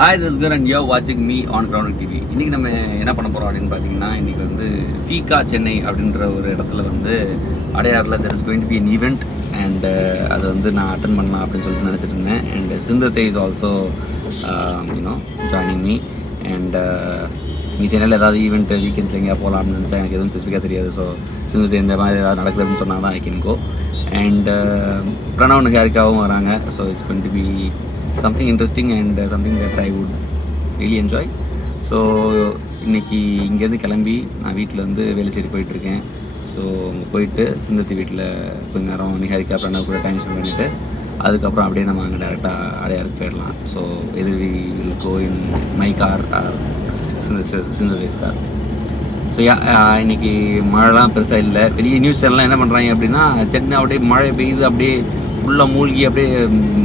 Hi, this is Gun and you're watching me on Ground TV. இன்றைக்கி நம்ம என்ன பண்ண போகிறோம் அப்படின்னு பார்த்தீங்கன்னா, இன்றைக்கி வந்து ஃபீகா சென்னை அப்படின்ற ஒரு இடத்துல வந்து அடையாறில் there is going to be an event and அதை வந்து நான் அட்டன் பண்ணலாம் அப்படின்னு சொல்லிட்டு நினச்சிட்டு இருந்தேன். And Sindhate is also joining me. And இங்கே சென்னையில் ஏதாவது ஈவெண்ட் வீக்கெண்ட்ஸில் எங்கேயா போகலாம் அப்படின்னு நினச்சா எனக்கு எதுவும் ஸ்பெசிஃபிக்காக தெரியாது. ஸோ சிந்தத்தை இந்த மாதிரி ஏதாவது நடக்குதுன்னு சொன்னால் தான் I can go. And Pranav நிகாரிக்காவும் வராங்க. So it's going to be something interesting and something that I would really enjoy. ஸோ இன்றைக்கி இங்கேருந்து கிளம்பி நான் வீட்டில் வந்து வேலைச்சேரி போயிட்டுருக்கேன். ஸோ அங்கே போயிட்டு சிந்தத்தி வீட்டில் கொஞ்சம் நேரம் நிகாரிக்கா பிரணவ் கூட டைம் ஸ்பெண்ட் பண்ணிவிட்டு அதுக்கப்புறம் அப்படியே நம்ம அங்கே டேரெக்டாக அடையாருக்கு போயிடலாம். ஸோ எது will go in my car or சிந்ததேஸ் கார். ஸோ இன்றைக்கி மழைலாம் பெருசாக இல்லை. வெளியே நியூஸ் சேனல்லாம் என்ன பண்ணுறாங்க அப்படின்னா, சென்னை அப்படியே மழை பெய்யுது, அப்படியே ஃபுல்லாக மூழ்கி அப்படியே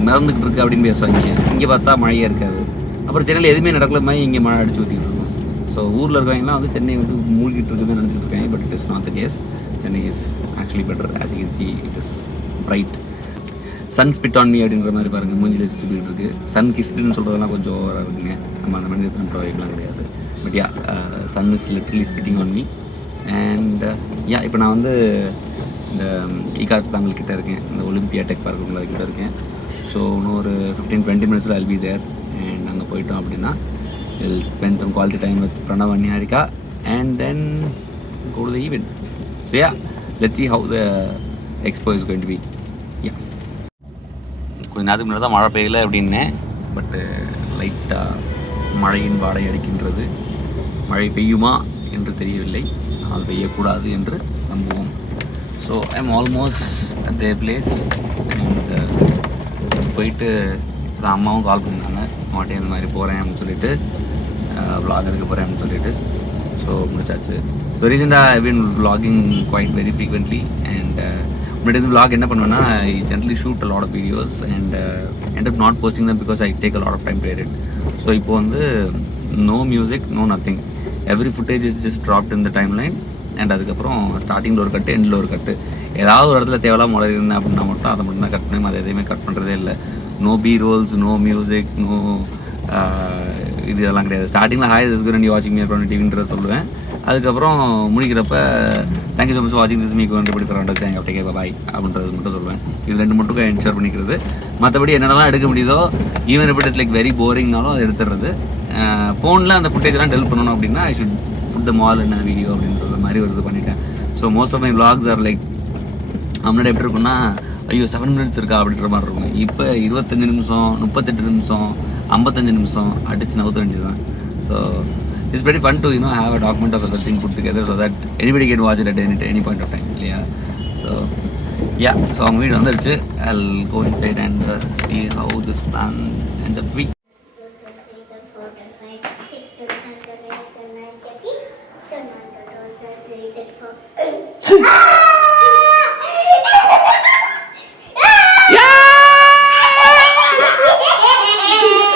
மிதந்துக்கிட்டு இருக்குது அப்படின்னு பேசுவாங்க. இங்கே பார்த்தா மழையாக இருக்காது. அப்புறம் சென்னையில் எதுவுமே நடக்கல மாதிரி இங்கே மழை அடிச்சு ஊற்றிட்டு இருக்கும். ஸோ ஊரில் இருக்கவங்கலாம் வந்து சென்னை வந்து மூழ்கிட்டு இருக்குதுன்னு நினச்சிட்டு இருக்காங்க. But it is not the case. Chennai is actually better. As you can see it is bright. Sun spit on me அப்படின்ற மாதிரி பாருங்கள், மூஞ்சிலே சுற்றிக்கிட்டு இருக்குது. சன் கிஸ்டுன்னு சொல்கிறதெல்லாம் கொஞ்சம் ஓவராக இருக்குங்க. நம்ம அந்த மாதிரி எத்தனை ப்ராப்ளம்லாம் கிடையாது. But sun is literally spitting on me. And இப்போ நான் வந்து இந்த தாங்கள்கிட்ட இருக்கேன், இந்த ஒலிம்பியா டெக் பார்க் கிட்ட இருக்கேன். ஸோ இன்னும் ஒரு 15-20 மினிட்ஸில் I'll be there. அண்ட் அங்கே போயிட்டோம் அப்படின்னா we'll spend some quality time with Pranav and Niharika and then go to the event. So let's see how the expo is going to be. கொஞ்ச நேரத்துக்கு முன்னாடி தான் மழை பெய்யலை அப்படின்னேன். பட்டு லைட்டாக மழையின் வாடை அடிக்கின்றது. மழை பெய்யுமா என்று தெரியவில்லை, ஆனால் பெய்யக்கூடாது என்று நம்புவோம். So I'm almost at their place. And போயிட்டு அம்மாவும் கால் பண்ணாங்க, மாட்டே இந்த மாதிரி போகிறேன் அப்படின்னு சொல்லிட்டு, vlog எடுக்க போகிறேன் அப்படின்னு சொல்லிட்டு. ஸோ முடிச்சாச்சு. ஸோ ரீசெண்டாக I been vlogging quite very frequently. And முன்னாடி வந்து vlog என்ன பண்ணுவேன்னா, ஐ generally shoot a lot of videos and end up not posting them because I take a lot of time to edit. So இப்போ வந்து no music, no nothing. Every footage is just dropped in the timeline. And அதுக்கப்புறம் ஸ்டார்டிங்கில் ஒரு கட்டு, எண்டில் ஒரு கட்டு. ஏதாவது ஒரு இடத்துல தேவையில்லாம முறை இருந்தேன் அப்படின்னா மட்டும் அதை மட்டும் தான் கட் பண்ணி, அதை எதையுமே கட் பண்ணுறதே இல்லை. No B rolls, no music, no இதெல்லாம் கிடையாது. ஸ்டார்டிங்கில் hi this good and you வாட்சிங் மீ அப்புறம் டிவின்றத சொல்லுவேன். அதுக்கப்புறம் முடிக்கிறப்ப தேங்க்யூ ஸோ மச் வாட்சிங் திஸ் மீ கொண்டு படி ஃப்ரெண்ட் வச்சாங்க அப்படியே பாய் அப்படின்றது மட்டும் சொல்லுவேன். இது ரெண்டு மட்டும் ஷேர் பண்ணிக்கிறது. மற்றபடி என்னென்னலாம் எடுக்க முடியுதோ, even if it is like very போரிங்னாலும் அதை எடுத்துடுறது. ஃபோனில் அந்த ஃபுட்டேஜெலாம் டெலிட் பண்ணணும் அப்படின்னா I should put them all என்ன வீடியோ அப்படின்ற மாதிரி ஒரு இது பண்ணிட்டேன். So most of my vlogs are like முன்னாடி எப்படி இருக்குன்னா, ஐயோ 7 minutes இருக்கா அப்படின்ற மாதிரி இருக்கும். இப்போ 25 நிமிஷம், 38 நிமிஷம், 55 நிமிஷம் அடிச்சு நவுத்த வேண்டியது தான். So it's very fun to have a document of everything put together so that anybody can watch it at any point of time இல்லையா. ஸோ ஸோ அவங்க வீடு வந்துடுச்சு. I'll go inside and see how this plan ends up being.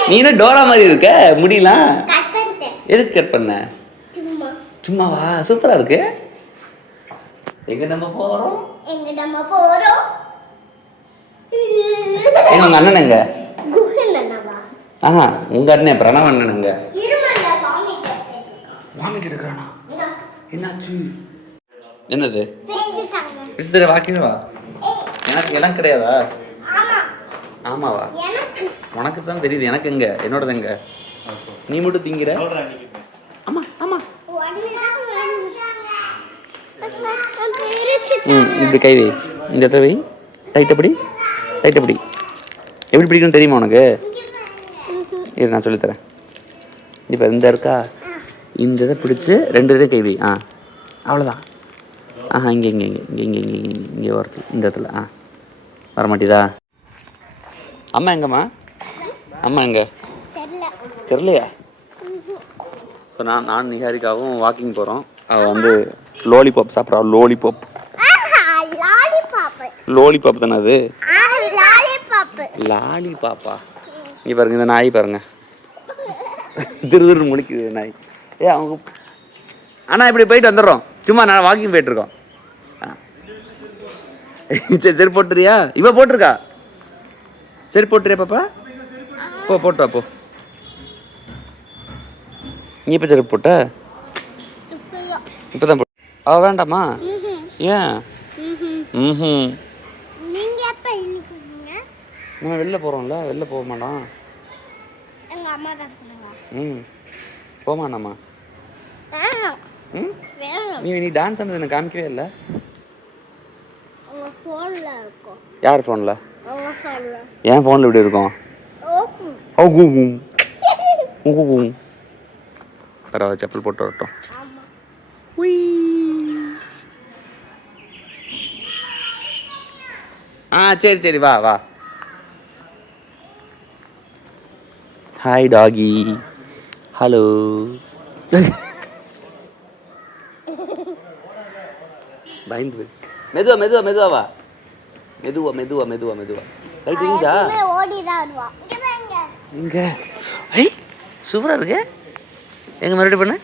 நீ என்ன Dora மாதிரி இருக்க, முடியலாம் எதுக்கு கட் பண்ண? சும்மாவா? சூப்பரா இருக்கு. எங்க நம்ம போறோம்? உங்க அண்ணன் எங்க? உங்க அண்ணன் பிரணவ் அண்ணன் எங்க? வாமிட் எடுக்கிறானா? என்னாச்சு? என்னது? வாக்கிவா? எனக்கு எல்லாம் கிடையாதா? ஆமாவா? உனக்கு தான் தெரியுது, எனக்கு எங்க? என்னோடது எங்க? நீ மட்டும் திங்கிற. ஆமா ஆமா. இப்படி கை வை, இந்த இடத்துல வை. டைட்டப்படி டைட்டப்படி. எப்படி பிடிக்கணும்னு தெரியுமா உனக்கு? இரு நான் சொல்லித்தரேன். இப்போ இந்த இருக்கா, இந்த இதை பிடிச்சி 2 இதை கை வை. அவ்வளோதான். இங்கே இங்கே இங்கே இங்கே இங்கே இங்கே இங்கே ஓரத்தில் இந்த இடத்துல வரமாட்டேதா? அம்மா எங்கம்மா? அம்மா எங்க தெரிலையா? இப்போ நான் நிகாரிக்காவும் வாக்கிங் போகிறோம். அவள் வந்து லோலிபாப் சாப்பிட்றா. லோலிபாப் தானே அது? லாலிபாப்பா? இங்கே பாருங்க, இந்த நாய் பாருங்க, திரு முழிக்குது நாய். அவங்க அண்ணா இப்படி போயிட்டு வந்துடுறோம், சும்மா நான் வாக்கிங் போயிட்டுருக்கோம். சரி போட்டுறியா? இவ போட்டிருக்கா. சரி போட்டுறியா பாப்பா? போட்டு வா போ. நீ எப்போ செருப்பு போட்ட? இப்போ தான் போட்ட. அவள் வேண்டாமா? ஏன்? ம் நம்ம வெளில போகிறோம்ல, வெளில போக மாட்டான். ம் போமாண்ணாம்மா. ம் நீ டான்ஸ் ஆனது எனக்கு காமிக்கவே இல்லை. யார் ஃபோனில்? என் ஃபோனில் இப்படி இருக்கும். பரவாயில்ல, செப்பல் போட்டு வரட்டும். சரி சரி வா வா. ஹாய் டாகி. ஹலோ. பயந்து மெதுவா மெதுவா மெதுவா வா. மெதுவா மெதுவா மெதுவா மெதுவா. ரைட் இங்கா இங்க. ஐ சூப்பராக இருக்கு. எங்க மறுபடியும் பண்ணு.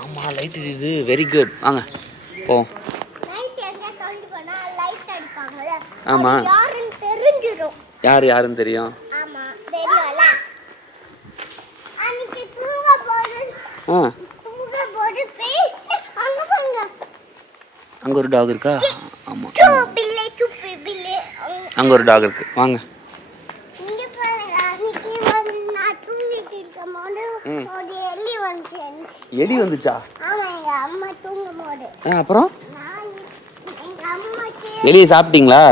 ஆமாம் லைட் இது வெரி குட். வாங்க போவோம். ஆமாம் யார் யாருன்னு தெரியும். அங்கே ஒரு டாக் இருக்கா? ஆமாம் அங்கே ஒரு டாக் இருக்கு. வாங்க. எலி வந்துச்சா? அப்புறம் எலியை சாப்பிட்டீங்களா?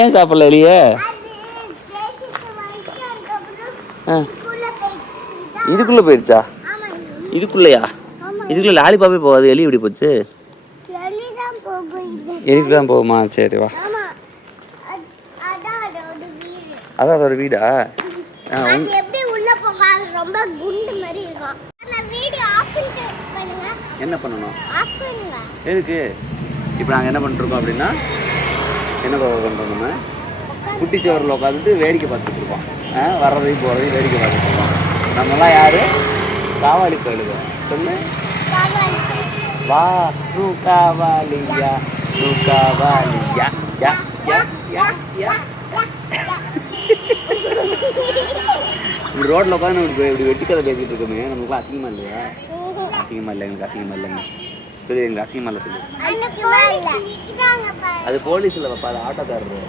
ஏன் சாப்பிடல எலியே? இதுக்குள்ள போயிருச்சா? இதுக்குள்ளயா? இதுக்குள்ள லாலிபாப்பே போகாது, எலி எப்படி போச்சு? எலிக்கு தான் போகுமா? சரி வா. அதான் அதோட வீடா? என்ன பண்ணணும்? எதுக்கு இப்போ நாங்கள் என்ன பண்ணிருக்கோம் அப்படின்னா, என்ன பண்ணுறோம், நம்ம குட்டி சோரில் உட்காந்துட்டு வேடிக்கை பார்த்துட்டு இருக்கோம். வர்றதையும் போகிறதையும் வேடிக்கை பார்த்துட்டு இருக்கோம். நம்மலாம் யாரு? காவாலி கோயிலுக்கு சொல்லு. வா நூ காவாலியா நூ காவாலியா. இந்த ரோட்டில் உட்காந்து இப்படி வெட்டி கதை பேசிட்டு இருக்கோமே, நமக்கு அசிங்கமா இல்லையா? அசிங்கமா இல்லை, எங்களுக்கு அசிங்கமா இல்லைங்க. சொல்லி எங்களுக்கு அசிங்கமா இல்லை சொல்லு. அது போலீஸ் இல்லை பாப்பா, அது ஆட்டோக்காரரு.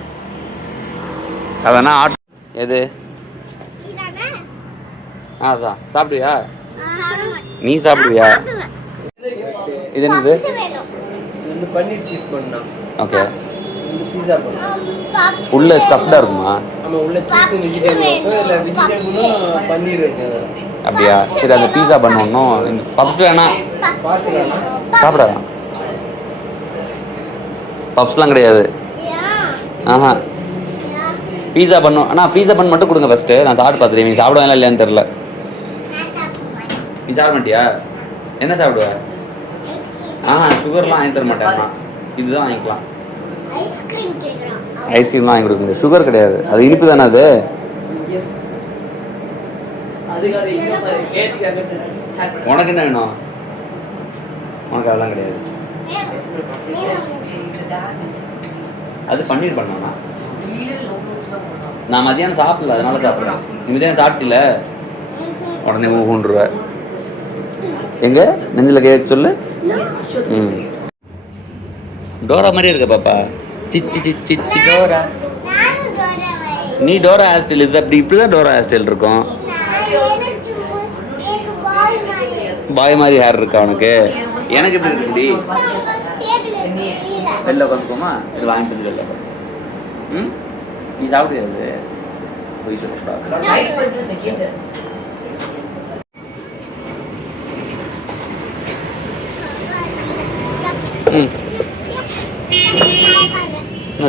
அதானா ஆட்டோ. எது? அதான் சாப்பிடுவியா? நீ சாப்பிடுவியா? இது என்னது? பன்னீர் சீஸ் பண்ணலாம். ஓகே. பீஸா பண்ணலாம். உள்ள ஸ்டஃப்டா இருக்குமா? ஆமா, உள்ள சீஸ் வெஜிடபிள் இருக்கு, இல்ல வெஜிடபிளும் பன்னீர் இருக்கு. அப்படியா? சரி, அந்த பீஸா பண்ணனும். இந்த பப்ஸ் வேணாம். பாஸ் வேணாம். சாப்பிடலாம். பப்ஸ்லாம் கிடையாது. ஆஹா. பீஸா பண்ணணும். அண்ணா பீஸா பண்ண மட்டும் கொடுங்க ஃபர்ஸ்ட். நான் சாப்பிட்டு பார்த்துறேன். நீ சாப்பிடுவாங்களா இல்லையான்னு தெரியல. நீ சாப்பிட மாட்டியா? என்ன சாப்பிடுவ? சுகர்லாம் வாங்கி தர மாட்டேன். இதுதான் வாங்கிக்கலாம். ஐஸ்கிரீம்லாம் வாங்கி கொடுக்க முடியாது. சுகர் கிடையாது, அது இனிப்பு தானே. அது உனக்கு என்ன வேணும்? உனக்கு அதெல்லாம் கிடையாது. அது பன்னீர் பண்ணா. நான் மதியானம் சாப்பிடல, அதனால சாப்பிட்றேன். நீ மதியானம் சாப்பிட்டில, உடனே ஊன்றுவ. எங்க நெஞ்சில் கேட்க சொல்லு. டோரா மாதிரி இருக்க பாப்பா. சிச்சி சிச்சி சிச்சி டோரா. நீ டோரா ஹேர் ஸ்டைல் இது அப்படி இப்படிதான் டோரா ஹேர் ஸ்டைல் இருக்கும். பாய் மாதிரி ஹேர் இருக்கா உனக்கு? எனக்கு எப்படி இருக்குடி? வெளில உட்காந்துக்கோமா? இது வாங்கிட்டு வந்து வெளில. நீ சாப்பிடுறது போய் சொல்லக்கூடாது.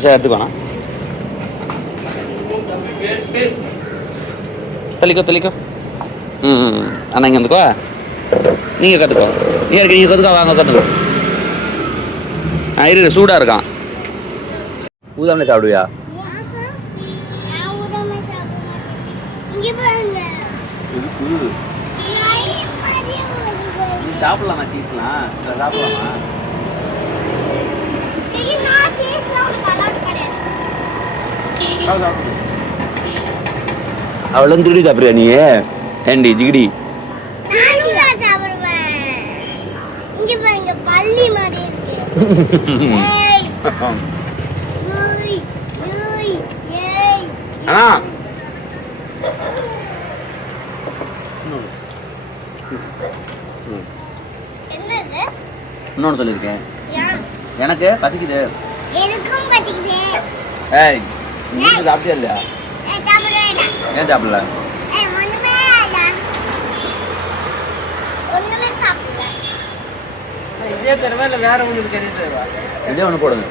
சரி எடுத்துக்கோண்ணா. தள்ளிக்கோ தள்ளிக்கோ. அண்ணா இங்கே வந்துக்கோ. நீங்கள் கற்றுக்கோ. நீங்கள் கற்றுக்கோ. வாங்க கற்றுக்கோ. இருக்கு, சூடாக இருக்கான். ஊதாமலே சாப்பிடுவியா? சாப்பிடலாமா? சீஸ்லாம் சாப்பிடலாமா? அவளும் திருடி சாப்பிடுறியா நீ? ஏண்டி ஜிகிடி? இன்னொன்னு சொல்லியிருக்கேன், எனக்கு பசிக்குது. ஏய் நீ சாப்பிட்டியா இல்லையா? ஏன் சாப்பிடல? இதே தரவா இல்லை வேற ஒன்று கிடையாது? இதே ஒன்று போடுங்க.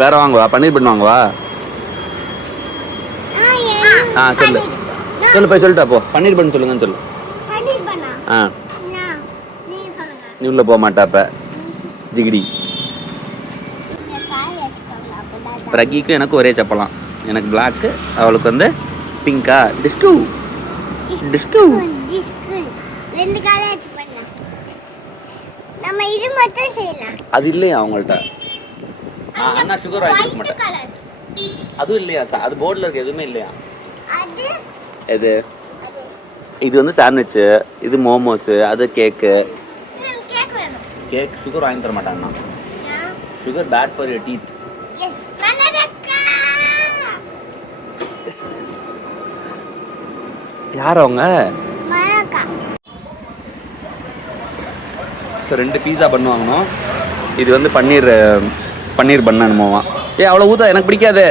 வேற வாங்குவா, பன்னீர் பண்ணு வாங்குவா. சொல்லு சொல்லு போய் சொல்லிட்டா போ. பன்னீர் பண்ணு சொல்லுங்கன்னு சொல்லு. நீ உள்ள போக மாட்டாப்ப ஜிகிடி. பிரகிக்கு எனக்கு ஒரே சப்பலாம். எனக்கு பிளாக்கு, அவளுக்கு வந்து பிங்கா. டிஸ்கு டிஸ்கு ரெண்டு காலை வச்சு பண்ணலாம். நம்ம இது மட்டும் செய்யலாம். அது இல்லையா அவங்கள்ட்ட? அண்ணா சுகர் வாங்கி மாட்டேன். அதுவும் இல்லையா? அது போர்டில் இருக்க எதுவுமே இல்லையா? எது? இது வந்து சாண்ட்விட்சு, இது மோமோஸு, அது கேக்கு. கேக் சுகர் வாங்கி தர மாட்டாங்கண்ணா. Sugar bad for your teeth. யார் அவங்க? ஸோ 2 பீஸா பண்ணு வாங்கணும். இது வந்து பன்னீர் பண்ண அனுபவமா. அவ்வளோ ஊதா எனக்கு பிடிக்காது.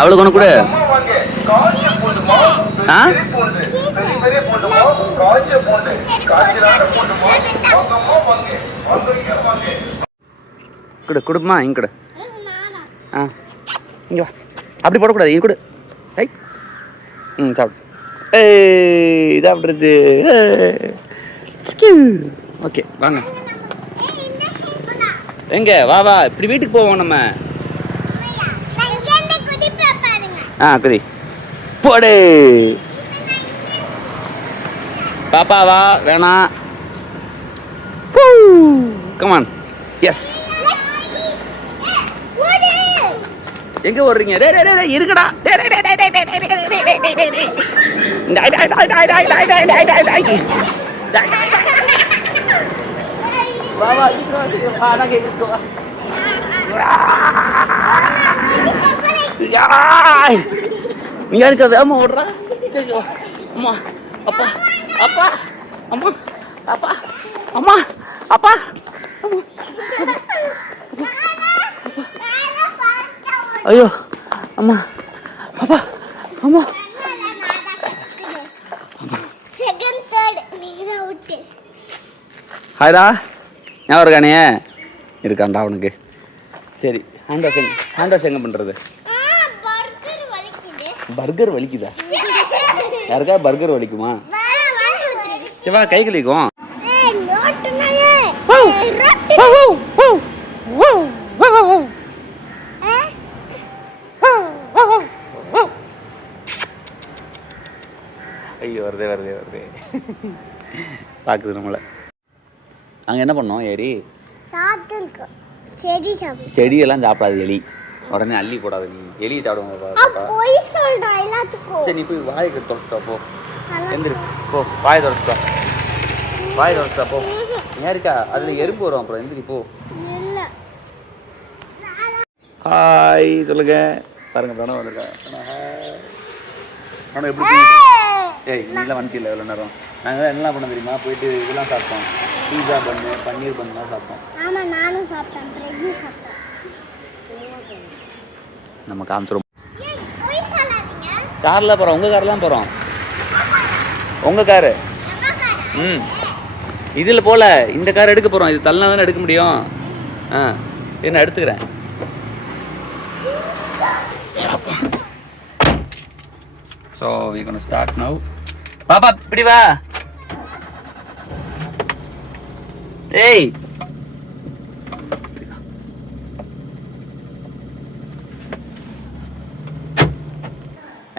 அவளுக்கு ஒன்று கூட கொடு கொடுமா இங்க கொடு. இங்க வா, அப்படி போடக்கூடாது. இங்க கொடு. ஐ சாப்பிடு. ஏய் சாப்பிட்றது. ஓகே வாங்க. எங்க வா வா, இப்படி வீட்டுக்கு போவோம் நம்ம. குதி போடு. பாப்பா வா, வேணாம். கமான். எஸ். எங்க ஓடுறீங்க? இருக்குடா. நீ யாருக்காது? அம்மா ஓடுறா. அம்மா அப்பா அப்பா அம்மா அப்பா அம்மா அப்பா. ஐயோ அம்மா அப்பா அம்மா. ஹாய்டா, ஞாபகம் இருக்கானே? இருக்காண்டா அவனுக்கு. சரி, ஹேண்ட் வாஷ் எங்க பண்றது? பர்கர் வலிக்குதா? யாருக்கா பர்கர் வலிக்குமா? சிவா கை கழிக்கும். ஐயோ வருதே பாக்குது நம்மள. அங்க என்ன பண்ணோம்? ஏறி செடியெல்லாம் சாப்பிடாது எலி. உடனே அள்ளி போடாது. நீ எலி சாப்பிடுவாங்க. சரி நீ போய் வாயை தொடச்சிட்டா போ. எந்திரு போ, வாயை தொடச்சிட்டா போ. ஏறிக்கா, அதுல எறும்பு வரும். அப்புறம் எந்திரி போ. ஹாய் சொல்லுங்க. பாருங்க பிரணவ் வந்திருக்கா. பிரணவ் எப்படி? ஏய் நீலாம் வந்துட்டில்ல எவ்வளோ நேரம். நாங்கள் என்னெல்லாம் பண்ண தெரியுமா? போயிட்டு இதெல்லாம் சாப்பிட்டோம். பீஸா பண்ணு, பன்னீர் பண்ணலாம் சாப்பிட்டோம். நம்ம காமிச்சிரும். காரில் போகிறோம். உங்கள் கார்லாம் போகிறோம். உங்கள் காரு. இதில் போல இந்த கார் எடுக்க போகிறோம். இது தள்ளனா தானே எடுக்க முடியும். என்ன எடுத்துக்கிறேன். So we're going to start now. பாப்பா இப்படி வா. ஏய்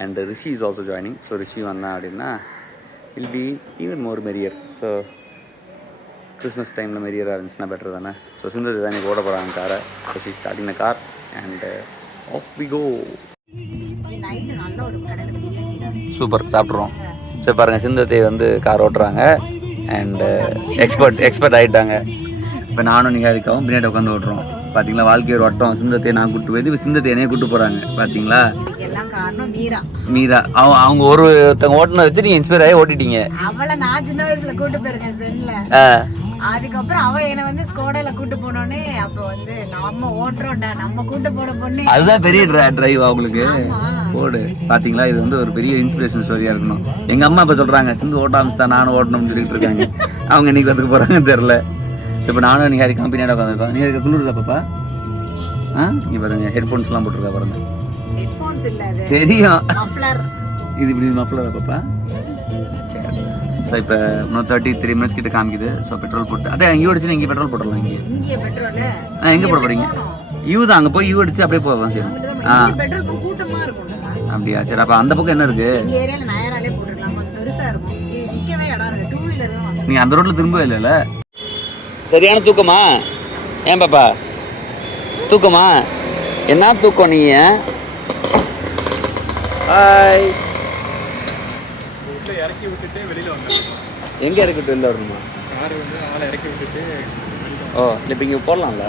and Rishi is also joining. So Rishi வந்தான் அப்படின்னா will be even more merrier. So Christmas டைமில் மெரியராக இருந்துச்சுன்னா பெட்டர் தானே. ஸோ சிந்ததி தான் எனக்கு ஓட போகிறாங்க காரை. So she starting the car and off we go. Super, சாப்பிட்றோம். சரி பாருங்கள், சிந்தத்தை வந்து கார் ஓட்டுறாங்க அண்ட் எக்ஸ்பர்ட் ஆகிட்டாங்க. இப்போ நானும் நிகாரிக்காவும் பின்னாடி உட்காந்து ஓட்டுறோம். பார்த்தீங்களா, வாழ்க்கை ஒரு வட்டம். சிந்தத்தை நான் கூப்பிட்டு போயிட்டு இப்போ சிந்தத்தை என்னையே கூப்பிட்டு போகிறாங்க. பார்த்தீங்களா, மீரா அவங்க ஒருத்தவங்க ஓட்டுனதை வச்சு நீங்கள் இன்ஸ்பயர் ஆகி ஓட்டிட்டீங்க. அவளை நான் சின்ன வயசுல கூட்டு போயிருக்கேன் சென்ல. அதுக்கப்புறம் அவ என்ன வந்து ஸ்கோடால கூட்டு போனோடனே அப்போ வந்து நம்ம ஓட்டுறோம்டா, நம்ம கூட்டு போன பொண்ணு. அதுதான் பெரிய டிரைவ் அவங்களுக்கு. போடு. பாத்தீங்களா, இது வந்து ஒரு பெரிய இன்ஸ்பிரேஷன் ஸ்டோரியா இருக்கணும். எங்க அம்மா இப்ப சொல்றாங்க சிந்து ஓட்டாமஸ்தான் நானும் ஓட்டணும்னு சொல்லிட்டு இருக்காங்க. அவங்க இன்னைக்கு வந்துக்க போறாங்கன்னு தெரியல. இப்போ நானும் நீங்க கம்பெனியோட உட்காந்துருக்கோம். நீங்க குளிர்ல பாப்பா நீ பாருங்க, ஹெட்ஃபோன்ஸ் எல்லாம் போட்டுருக்கா பாருங்க. ஹெட்ஃபோன்ஸ் இல்ல, அது தெரியும். மஃப்ளர். இது இப்படி மஃப்ளரா பாப்பா? ஸோ இப்போ இன்னும் 33 minutes கிட்ட காமிக்குது. ஸோ பெட்ரோல் போட்டு அதே இங்கே அடிச்சு இங்கே பெட்ரோல் போட்டுடலாம். இங்கே எங்கே போட போறீங்க? யூ தான், அங்கே போய் யூ அடிச்சு அப்படியே போகலாம். சரி அப்படியா? சரி, அப்போ அந்த பக்கம் என்ன இருக்கு? நீ அந்த ரோட்ல திரும்பவே இல்லைல்ல? சரியான தூக்கமா? ஏன் பாப்பா தூக்கமா? என்ன தூக்கம் நீ? ஹாய். இறக்கி விட்டுட்டு வெளியில வந்தேன். எங்க இறக்கி விட்டு வெளில வரணுமா? கார் வந்து ஆளை இறக்கி விட்டுட்டு. ஓ, இப்போ இங்கே போடலாம்ல?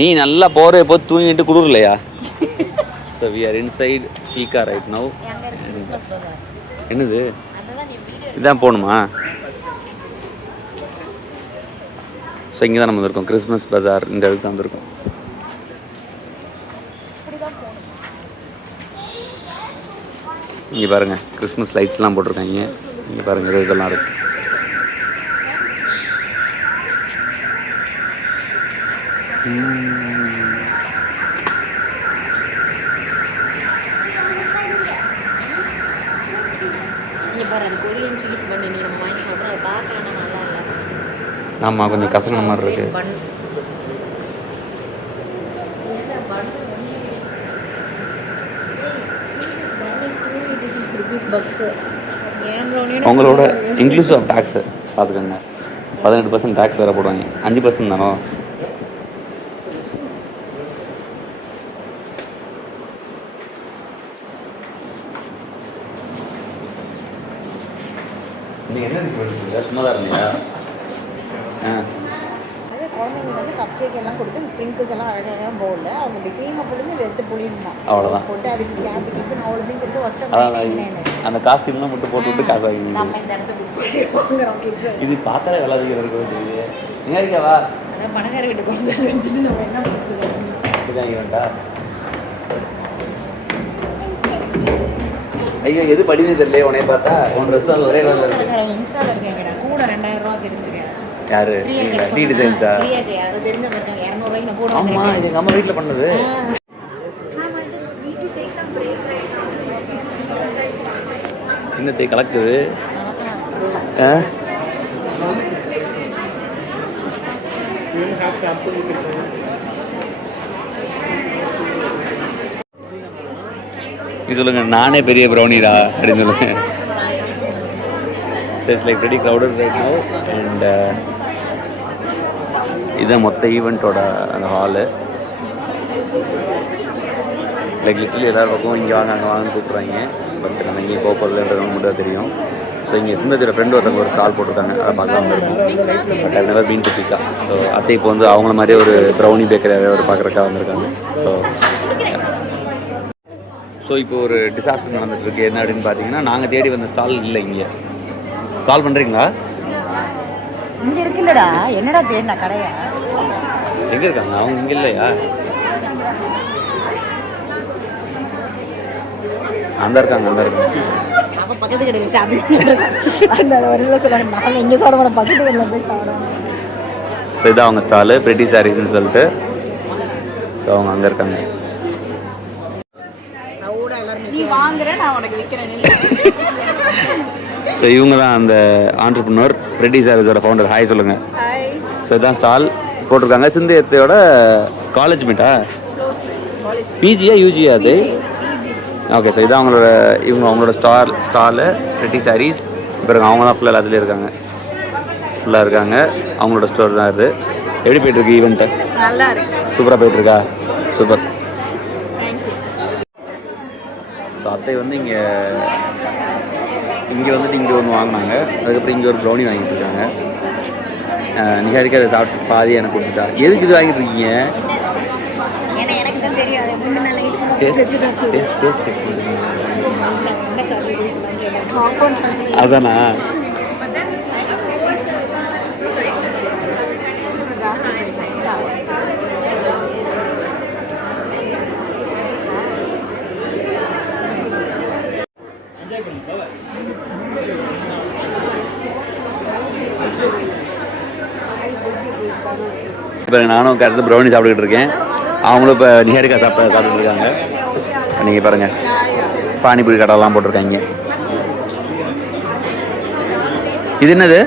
நீ நல்லா போகிற போது தூங்கிட்டு குளிரலையா? So we are inside Feeka right now. என்னது இதான் போகணுமா? ஸோ இங்கே தான் நம்ம வந்திருக்கோம். கிறிஸ்மஸ் பஜார் இந்த இடத்துக்கு தான் வந்திருக்கோம். இங்கே பாருங்கள், கிறிஸ்மஸ் லைட்ஸ்லாம் போட்டிருக்காங்க. இங்கே பாருங்கள், இதெல்லாம் இருக்கு. ஆமாம், கொஞ்சம் கசங்கின மாதிரி இருக்கு. உங்களோட இன்க்ளூசிவ் ஆஃப் டேக்ஸு பார்த்துக்கோங்க. 18% டேக்ஸ் வேறு போடுவாங்க. 5% தானோ? நீங்கள் என்ன சும்மா தான் இருந்தீங்களா? அது குழந்தைங்களுக்கு வந்து கப் கேக் எல்லாம் கொடுத்து ஸ்ப்ரிங்கிள்ஸ் எல்லாம் அழகாக போடல. அவங்க இப்படி க்ரீமை புழிஞ்சு அதை எடுத்து புளியணுமா, அவ்வளோதான் போட்டு அதுக்கு கேப் கிட்டு அவ்வளோதையும் கொடுத்து ஒர்க் அந்த காஸ்டியூம்லாம் மட்டும் போட்டு விட்டு காசு ஆகி நம்ம இந்த இடத்துக்கு இது பார்த்தாலே வேலை இருக்கிறது. எங்கே வா பணக்கார வீட்டுக்கு வந்து வச்சுட்டு நம்ம என்ன பண்ணுறோம்? ஐயோ, எது படினே தெரியல. உனைய பார்த்தா உன் ட்ரெஸ் தான் ஒரே வேலை இருக்கு. இன்ஸ்டால இருக்கேன் கூட 2000 ரூபா தெரிஞ்சுக்கேன். யாரு? டி டிசைன்ஸா? யாரோ தெரிஞ்சவங்க 200 ரூபாய்க்கு நான் போடுவேன். ஆமா, இது எங்க அம்மா வீட்ல பண்ணது. இன்னத்தை கலக்குது. நீ சொல்லுங்க, நானே பெரிய ப்ரௌனிடா அப்படின்னு சொல்லுங்க. It's like very crowded right now. And இதுதான் மொத்த ஈவெண்ட்டோட அந்த ஹாலு. லைக் லிட்டலி எல்லாரும் பக்கம் இங்கே வாங்க அங்கே வாங்க கூப்பிட்றாங்க. பட் நம்ம இங்கே போகிறதுன்றது மட்டும் தான் தெரியும். ஸோ இங்கே சிந்தத்தோட ஃப்ரெண்டு ஒருத்தவங்க ஒரு ஸ்டால் போட்டிருக்காங்க. அதை பார்க்கலாம் இருக்கும். பட் அது நல்லா பீன் பிக்கா. ஸோ அத்தை இப்போ வந்து அவங்கள மாதிரியே ஒரு ப்ரௌனி பேக்கரி ஒரு பார்க்குறக்கா வந்திருக்காங்க. ஸோ இப்போ ஒரு டிசாஸ்டர் நடந்துகிட்ருக்கு. என்ன அப்படின்னு பார்த்தீங்கன்னா, நாங்கள் தேடி வந்த ஸ்டால் இல்லை. இங்கே கால் பண்ணுறீங்களா? இங்கே இருக்குல்லடா, என்னடா தேடினா கடையா? எங்கே இருக்காங்க அவங்க? இங்கே இல்லையா? அந்த இருக்காங்க. அப்போ பக்கத்து கடை வச்சு அது அந்த வரையில் சொல்லுவாங்க. நாங்கள் இங்கே சாப்பிட மாட்டோம், பக்கத்து கடையில் போய் சாப்பிடுவோம். ஸோ இதான் அவங்க ஸ்டாலு, பிரிட்டி சாரீஸ்ன்னு சொல்லிட்டு. ஸோ அவங்க அங்கே இருக்காங்க. நீ வாங்குற, நான் உனக்கு விற்கிறேன். ஸோ இவங்க தான் அந்த ஆண்டர்ப்ரனர், பிரிட்டி சாரீஸோட ஃபவுண்டர். ஹாய் சொல்லுங்கள். ஸோ இதுதான் ஸ்டால் போட்டிருக்காங்க. சிந்தியத்தையோட காலேஜ் மீட்டா பிஜியா யூஜியா அது? ஓகே. ஸோ இதான் அவங்களோட ஸ்டாலு ரெட்டி சாரீஸ். பிறகு அவங்க தான் ஃபுல்லாக எல்லாத்துலேயும் இருக்காங்க, ஃபுல்லாக இருக்காங்க. அவங்களோட ஸ்டோர் தான் இது. எப்படி போயிட்டுருக்கு ஈவெண்ட்டு? நல்லா இருக்கு. சூப்பராக போயிட்டுருக்கா? சூப்பர். ஸோ அத்தை வந்து இங்கே வந்துட்டு இங்கே ஒன்று வாங்கினாங்க. அதுக்கப்புறம் இங்கே ஒரு ப்ரௌனி வாங்கிட்டு இருக்காங்க. நிகாரிக்கு அதை சாப்பிட்டு பாதி எனக்கு கொடுத்துட்டா. எதுக்கு இது வாங்கிட்டு இருக்கீங்க? எனக்கு தான் தெரியும். அதானா? இப்போ நானும் கருத்து ப்ரௌனி சாப்பிட்டுக்கிட்டு இருக்கேன். அவங்களும் இப்போ நிகாரிக்கா சாப்பிட்டுட்டு இருக்காங்க. நீங்கள் பாருங்கள், பானிபூரி கடைலாம் போட்டிருக்காங்க. இது என்னது?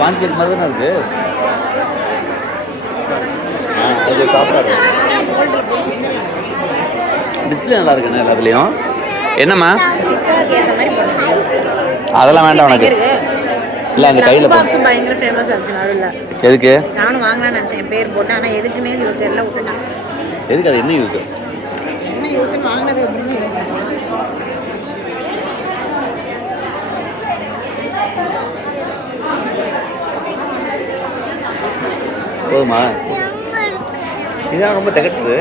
பான் கேக் மாதிரி தானே இருக்கு. அது சாப்பாடு டிஸ்பிளே நல்லா இருக்குண்ணா எல்லாத்துலேயும். என்னம்மா அதெல்லாம் வேண்டாம் உனக்கு? இல்லை அந்த கையில் பயங்கர ஃபேமஸ் ஆச்சு நடுவில். எதுக்கு? நானும் வாங்கினான்னு நினச்சேன், என் பேர் போட்டு. ஆனால் எதுக்குன்னே தெரியல, விட்டுட்டான். எதுக்கு? அது என்ன யூஸ்? என்ன யூஸ்ன்னு வாங்கினது அப்படின்னு போதுமா? இதான் ரொம்ப திகட்டுது.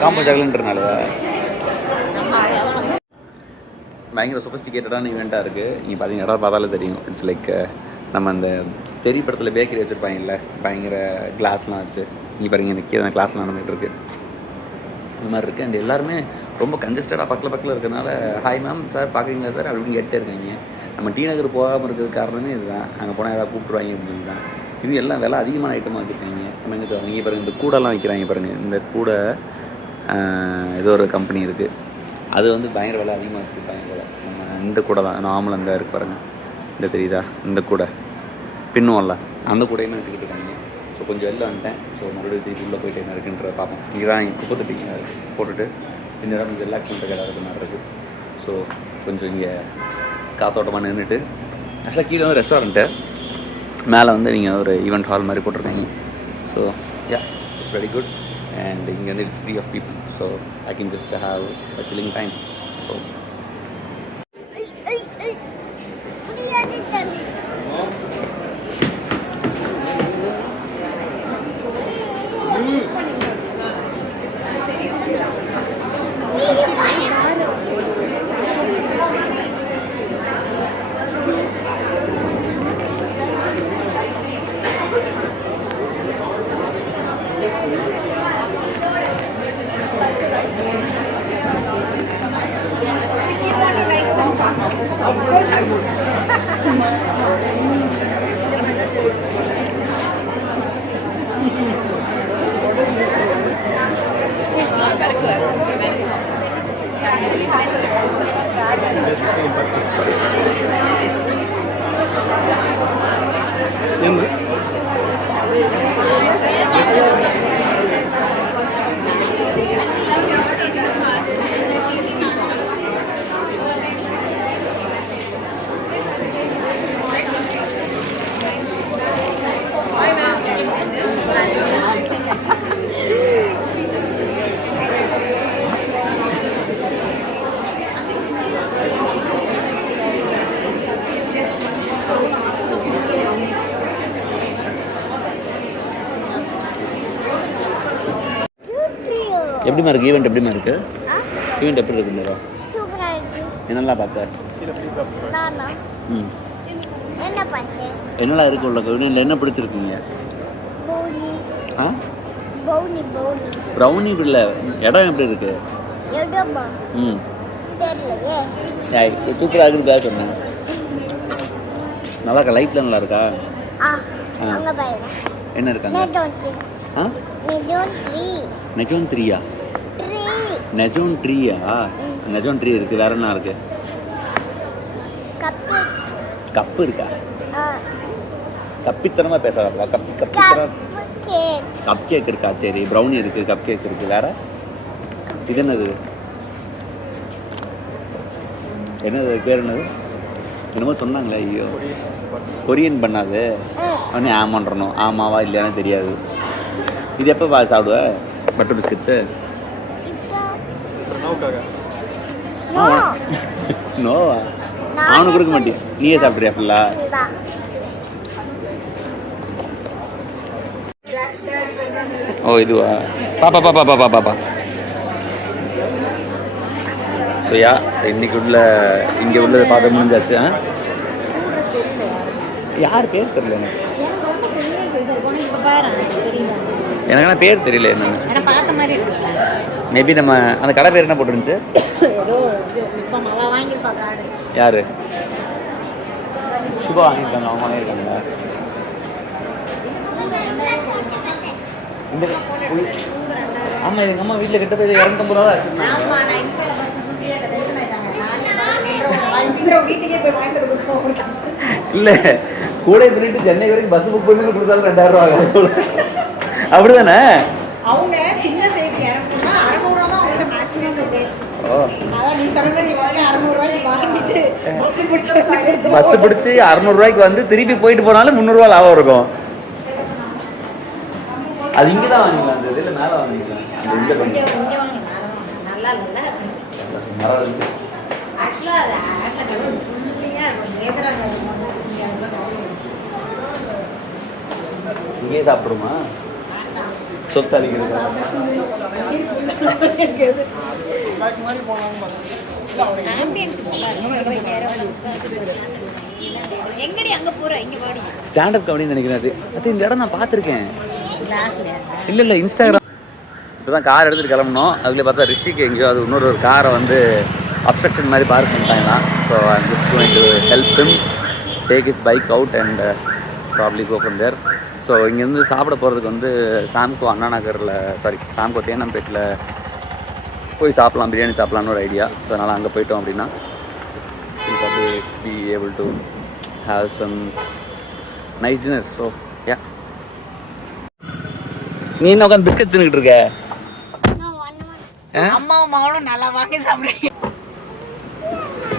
காம்போ சாக்லேட்ன்றனால பயங்கர சொஃபிஸ்டிகேட்டடான ஈவெண்ட்டாக இருக்குது. நீங்கள் பார்த்தீங்கன்னா யாராவது பார்த்தாலே தெரியும். இட்ஸ் லைக் நம்ம அந்த தெரிய படத்தில் பேக்கரி வச்சுருப்பாங்கல்ல, பயங்கர கிளாஸ்லாம் வச்சு. நீங்கள் பாருங்கள், எனக்கு கீழே கிளாஸ்லாம் நடந்துகிட்ருக்கு. இந்த மாதிரி இருக்குது. அண்ட் எல்லாருமே ரொம்ப கன்ஜஸ்டடாக பக்கத்தில் இருக்கிறதுனால ஹாய் மேம் சார் பார்க்குறீங்களா சார் அப்படின்னு கேட்டே இருக்காங்க. நம்ம டி நகர் போகாமல் இருக்கிறதுக்கு காரணமே இதுதான். அங்கே போனால் ஏதாவது கூப்பிட்டுருவாங்க அப்படின்னு தான். இது எல்லாம் விலை அதிகமான ஐட்டமாக வச்சுருக்காங்க. நம்ம எங்கே தருவாங்க? இங்கே பாருங்கள், இந்த கூடெல்லாம் வைக்கிறாங்க பாருங்கள். இந்த கூடை ஏதோ ஒரு கம்பெனி இருக்குது, அது வந்து பயங்கர விலை அதிகமாக வச்சுருப்பாங்க போல. நம்ம இந்த கூடை தான் நார்மல் அந்த இருக்குது பாருங்கள், இந்த தெரியுதா இந்த கூடை பின்னும்ல, அந்த கூடையுமே எடுத்துக்கிட்டு இருக்காங்க. ஸோ கொஞ்சம் வெளில வந்துட்டேன். ஸோ மறுபடியும் திருப்பி உள்ளே போயிட்டு என்ன இருக்குன்ற பார்ப்போம். இங்கே தான் இங்கே குப்பை தொட்டிங்க போட்டுட்டு இந்த இடம் கொஞ்சம் ரிலாக்ஸ் பண்ணுற இடம் இருக்கிற மாதிரி இருக்குது. ஸோ கொஞ்சம் இங்கே காத்தோட்டமாக நின்றுட்டு, ஆக்சுவலாக கீழே வந்து ரெஸ்டாரண்ட்டு, மேலே வந்து நீங்கள் ஒரு ஈவெண்ட் ஹால் மாதிரி போட்டிருக்காங்க. So yeah, it's very good. And இங்கே வந்து it's free of people. So I can just have a chilling time. So எப்படிமா இருக்குது ஈவெண்ட்? எப்படிமா இருக்குது ஈவெண்ட்? எப்படி இருக்கு மேடம்? என்னெல்லாம் பார்த்தேன்? என்னெல்லாம் இருக்கு உள்ள ஈவெண்ட்டில்? என்ன பிடிச்சிருக்கீங்க? ஆ ப்ரௌனி இல்லை, இடம் எப்படி இருக்கு? சூப்பராக இருக்குன்னு பேர் சொன்னேன். நல்லா இருக்கா? லைட்லாம் நல்லா இருக்கா? என்ன இருக்காங்க? நெஜோன் ட்ரீயா? நிஜம் ட்ரீ இருக்குது. வேறு என்ன இருக்குது? கப்பு இருக்கா? கப்பித்தனமாக பேசாதப்பா. கப்பித்தனம். கப் கேக் இருக்கா? சரி, ப்ரௌனி இருக்குது, கப் கேக் இருக்குது. வேறு இது என்னது? என்னது பேர்? என்னது? என்னமோ சொன்னாங்களே. ஐயோ, கொரியன் பண்ணாது. உடனே ஆமான்றணும். ஆமாவா இல்லையானு தெரியாது. இது எப்போ சாப்பிடுவ? Butter biscuits? நோவா? அவனுக்கு கொடுக்க மாட்டேன். நீயே சாப்பிட்றியா ஃபுல்லா? ஓ இதுவா? பாப்பா. ஸோ யா, ஸோ இன்னைக்கு இங்கே உள்ளது பார்த்து முடிஞ்சாச்சு. யார் பேர் தெரியல எனக்கு பேர் தெரியல என்னன்னு. பார்த்த மாதிரி இருக்கு. மேபி நம்ம அந்த கடை பேர் என்ன போட்டுருந்துச்சு? யாரு? சுபா வாங்கியிருக்காங்க. அவங்க வாங்கியிருக்காங்களா? இந்த ஆமாம், எங்கள் அம்மா வீட்டில் கிட்ட போய் 250 ரூபா இல்லை, கூட பண்ணிட்டு சென்னை வரைக்கும் பஸ் புக் பண்ணி கொடுத்தாலும் 2000 ரூபா அப்படிதானே? அவங்க சின்ன சைஸ் இறக்குனா 600 ரூபா தான் அவங்களுக்கு மேக்ஸிமம் இது. அதான் நீ சொன்ன மாதிரி 600 ரூபாய்க்கு வாங்கிட்டு பஸ் பிடிச்சி 600 ரூபாய்க்கு வந்து திருப்பி போயிட்டு போனாலும் 300 ரூபா லாபம் இருக்கும். அது இங்கே தான் வாங்கிக்கலாம். அந்த இதில் மேலே வாங்கிக்கலாம். நல்லா இல்லை இங்கே சாப்பிடுமா? சொத்து அழிக்கிறது. ஸ்டாண்டப் கமெடின்னு நினைக்கிறாரு. அது இந்த இடம் நான் பார்த்துருக்கேன். இல்லை இன்ஸ்டாகிராம். இப்போ தான் கார் எடுத்துகிட்டு கிளம்பணும். அதுலேயே பார்த்தா ரிஷிக்கு எங்கேயோ அது இன்னொரு காரை வந்து அப்ஸ்ட்ரக்ஷன் மாதிரி பார்க் பண்ணிட்டாங்களாம். So I'm just going to help him take his bike out and probably go from there. So இங்கேருந்து சாப்பிட போகிறதுக்கு வந்து சாம்கோ அண்ணா நகரில் சாம்கோ தேனம்பேட்டில் போய் சாப்பிட்லாம், பிரியாணி சாப்பிட்லான்னு ஒரு ஐடியா. ஸோ அதனால் அங்கே போயிட்டோம் அப்படின்னா be able to have some nice dinner. So yeah. நீ என்ன உட்காந்து பிஸ்கட் தின்னுக்கிட்டு இருக்க? அம்மாவும் மகளும் நல்லா வாங்கி சாப்பிடுறீங்க.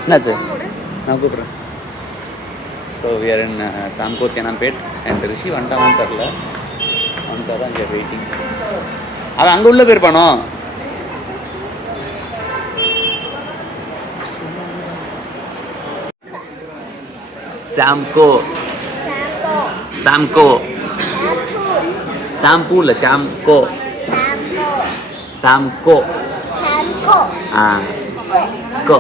என்னாச்சு? நான் கூப்பிட்றேன். So we are in Samco Teynampet and Rishi வந்துட்டான்னு தெரில. வந்துட்டா தான் இங்கே வெயிட்டிங். அவன் அங்கே உள்ள போயிருப்பானோ? சாம்கோ ஷாம்பூ இல்லை ஷாம்கோ. சாம்கோ ஆ கோ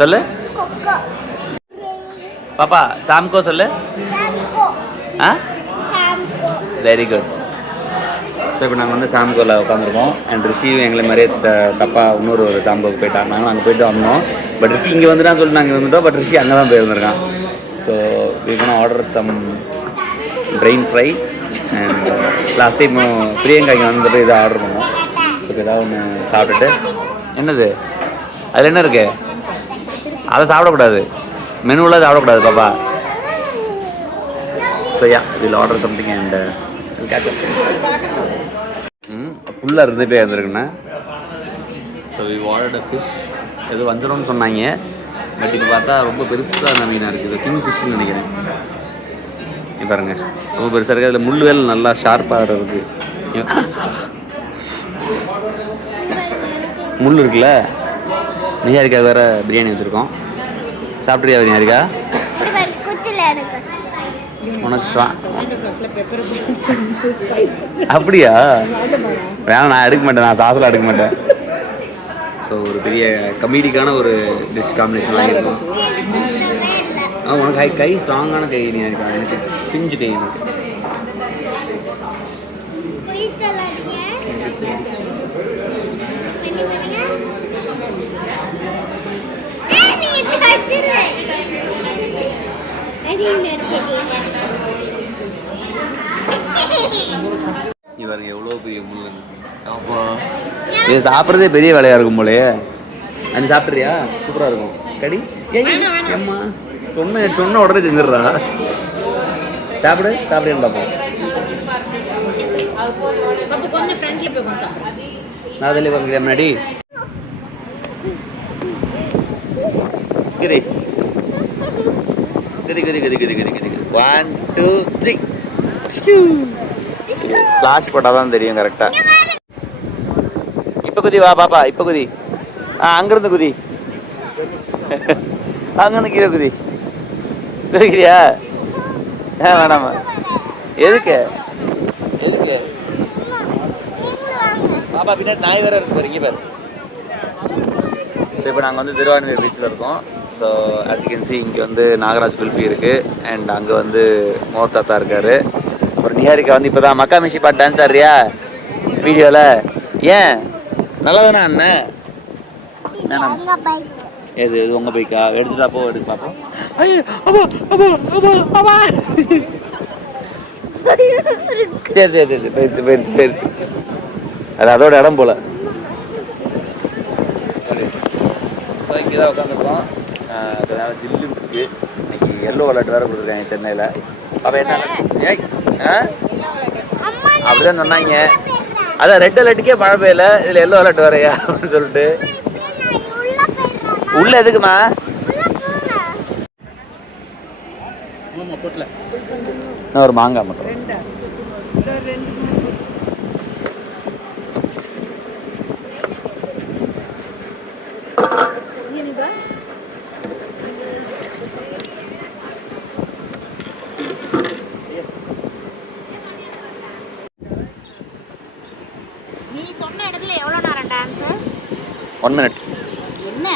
சொல்லு பாப்பா. சாம்கோ சொல்லு. ஆ வெரி குட். ஸோ இப்போ நாங்கள் வந்து சாம்கோவில் உட்காந்துருக்கோம். அண்ட் ரிஷியும் எங்களை மாதிரியே தப்பாக இன்னொரு சாம்கோவுக்கு போயிட்டாங்க. நாங்களும் அங்கே போயிட்டு வந்தோம். பட் ரிஷி இங்கே வந்துட்டான்னு சொல்லிட்டு நாங்கள் வந்துட்டோம். பட் ரிஷி அங்கே தான் போயிருந்துருக்கான். So we gonna order some brain fry and last time Priyanka இங்கே வந்துட்டு இதை ஆர்டர் பண்ணோம். ஸோ ஏதாவது ஒன்று சாப்பிட்டுட்டு. என்னது அதில் என்ன இருக்கு? அதை சாப்பிடக்கூடாது, மெனுவில் சாப்பிடக்கூடாது பாப்பா. ஸோ யா இதில் ஆர்டர் சம்திங் அண்ட் ஃபுல்லாக இருந்துகிட்டே இருந்திருக்குண்ணா. So we ordered fish. ஏதோ வஞ்சிரம்னு சொன்னாங்க. பட் இப்போ பார்த்தா ரொம்ப பெருசாக மீனாக இருக்குது. கிங் ஃபிஷ்ன்னு நினைக்கிறேன். இப்போ பாருங்க ரொம்ப பெருசாக இருக்குது. அதில் முள் வேல் நல்லா ஷார்ப்பாக இருக்குது. முள் இருக்குல்ல. நிஹாரிக்கா வேறு பிரியாணி வச்சுருக்கோம். சாப்பிட்றியா நிஹாரிக்கா? உனக்கு அப்படியா? வேணாம், நான் எடுக்க மாட்டேன். நான் சாஸில் எடுக்க மாட்டேன். ஸோ ஒரு பெரிய கமீடிக்கான ஒரு டிஷ் காம்பினேஷன் ஆகிருக்கும். உனக்கு கை ஸ்ட்ராங்கான கை நீ இருக்கா? எனக்கு பிஞ்சு கை. இவருங்க எவ்வளோ பெரிய முள்ளு. அப்போ இது சாப்பிட்றதே பெரிய வேலையாக இருக்கும் போலயே. அது சாப்பிட்றியா? சூப்பராக இருக்கும். கடி ஏம்மா சொன்ன உடனே செஞ்சிடுறா. சாப்பிடுன்னு பார்ப்போம். நான் அதில் பார்க்குறேன் முன்னாடி. கிரி 1 2 3 ஃப்ளாஷ் போட்டால் தான் தெரியும் கரெக்டாக. இப்போ குதி வா பாப்பா, இப்போ குதி. அங்கேருந்து குதி, அங்கேருந்து கீழே குதி. குதிக்கிறியா? வேணாமா? எதுக்கு பாப்பா பின்னாடி நாய் வேற இருக்கு பாரு, இங்கே பாரு. ஸோ இப்போ நாங்கள் வந்து திருவான்மையூர் பீச்சில் இருக்கோம். So as you can see இங்கே வந்து நாகராஜ் குல்ஃபி இருக்குது. அண்ட் அங்கே வந்து மோர் தாத்தா இருக்கார். அப்புறம் நிஹாரிகா வந்து இப்போ தான் மக்கா மிஷி பாட்டு டான்ஸ் ஆடுறியா வீடியோவில்? ஏன் நல்லா தானே அண்ணன்? எது உங்கள் பைக்கா? எடுத்துட்டா போ, எடுத்து பார்ப்போம். சரி போயிடுச்சு. அது அதோட இடம் போல். ஸோ இங்கே தான் உட்காந்துருக்கோம். ஜில்லுன்னு இருக்குது. இன்னைக்கு எல்லோ அலர்ட் வேறு கொடுத்துருக்காங்க சென்னையில். அப்போ என்ன அப்படிதான் சொன்னாங்க. அதான் ரெட் அலர்ட்டுக்கே மழை பெய்யல, இதில் எல்லோ அலர்ட் வரையா அப்படின்னு சொல்லிட்டு. உள்ள எதுக்குமா? நான் ஒரு மாங்காய் மட்டும். நீ சொன்ன இடத்துல எவ்வளோ நேரம் டான்ஸ்? 1 minute. என்ன?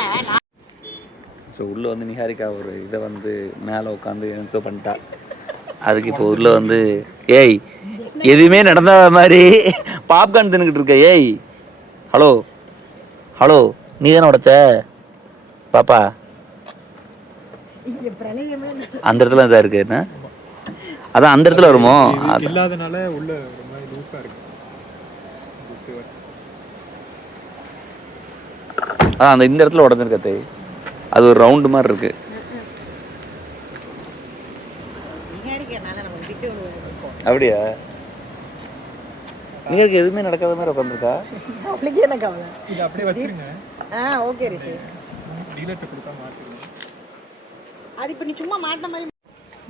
ஸோ உள்ளே வந்து நிஹாரிகா ஒரு இதை வந்து மேலே உட்காந்து என்னத்தோ பண்ணிட்டா. அதுக்கு இப்போ உள்ளே வந்து ஏய் எதுவுமே நடந்தாத மாதிரி பாப்கார்ன் தின்னுக்கிட்டு இருக்க. ஏய் ஹலோ நீ தானே உடைச்ச பாப்பா? அந்த இடத்துல இதாக இருக்கு என்ன? அதான் அந்த இடத்துல வருமோ இல்லாதனால உள்ள ஒரு மாதிரி லூஸா இருக்கு. அந்த இந்த இடத்துல உடஞ்சிருக்கத்தே. அது ஒரு ரவுண்டு மாதிரி இருக்கு. அப்படியா? நீங்களுக்கு எதுவுமே நடக்காத மாதிரி உட்காந்துருக்கா? அவளுக்கு என்ன கவலை? இது அப்படியே வச்சிருங்க. ஓகே ரிஷி. டீலர்ட்ட கொடுத்தா மாத்துங்க. அது இப்போ நீ சும்மா மாட்டின மாதிரி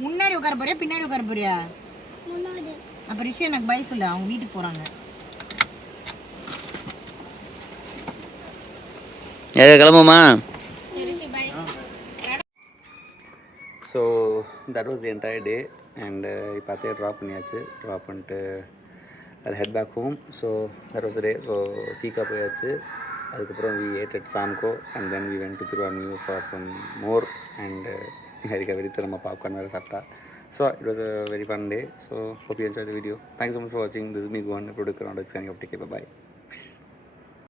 முன்னாடி உட்கார போறியா பின்னாடி உட்கார போறியா? முன்னாடி. அப்ப ரிஷி எனக்கு பை சொல்லு, அவங்க வீட்டுக்கு போறாங்க. கிளம்புமா? Rishi bye. So that was the entire day. And இப்போ அத்தையை ட்ராப் பண்ணியாச்சு. ட்ராப் பண்ணிட்டு அது head back home. So that was day. So Feeka போயாச்சு. அதுக்கப்புறம் we ate at Samco and then we went to Thiruvanmiyur for some more. And Niharika வெறித்தனமா பாப்கார்ன் வேறு சாப்பிட்டா. So it was a very fun day. So hope you enjoy the video. Thanks so much for வாட்சிங். This me gone producer on எக்ஸ்கானிங் of take. By.